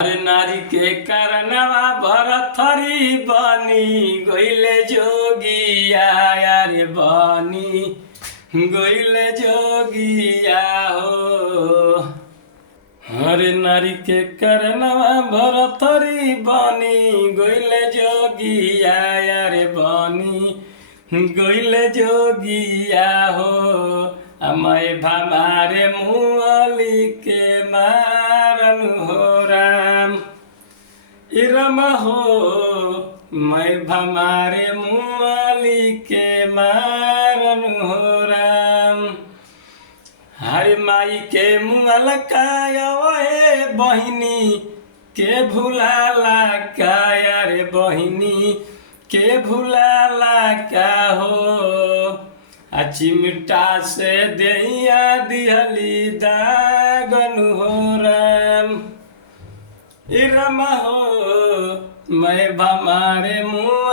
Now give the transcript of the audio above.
अरे नारी के कारणवा भरथरी बनी गइले जोगिया रे बनी गइले जोगिया हो। अरे नारी के कारणवा भरथरी बनी गइले जोगिया रे बनी गइले जोगिया हो। अमय भमारे मुअली के मारन हो राम इरम हो। मैं भमारे मुअली के मारन हो राम। हरे माई के मुअल काया बहिनी के भुलाला काया रे बहिनी के भुलाला का हो। चिमटा से देहिया दिहली दागन हो राम इरम हो। मैं भमारे मुँह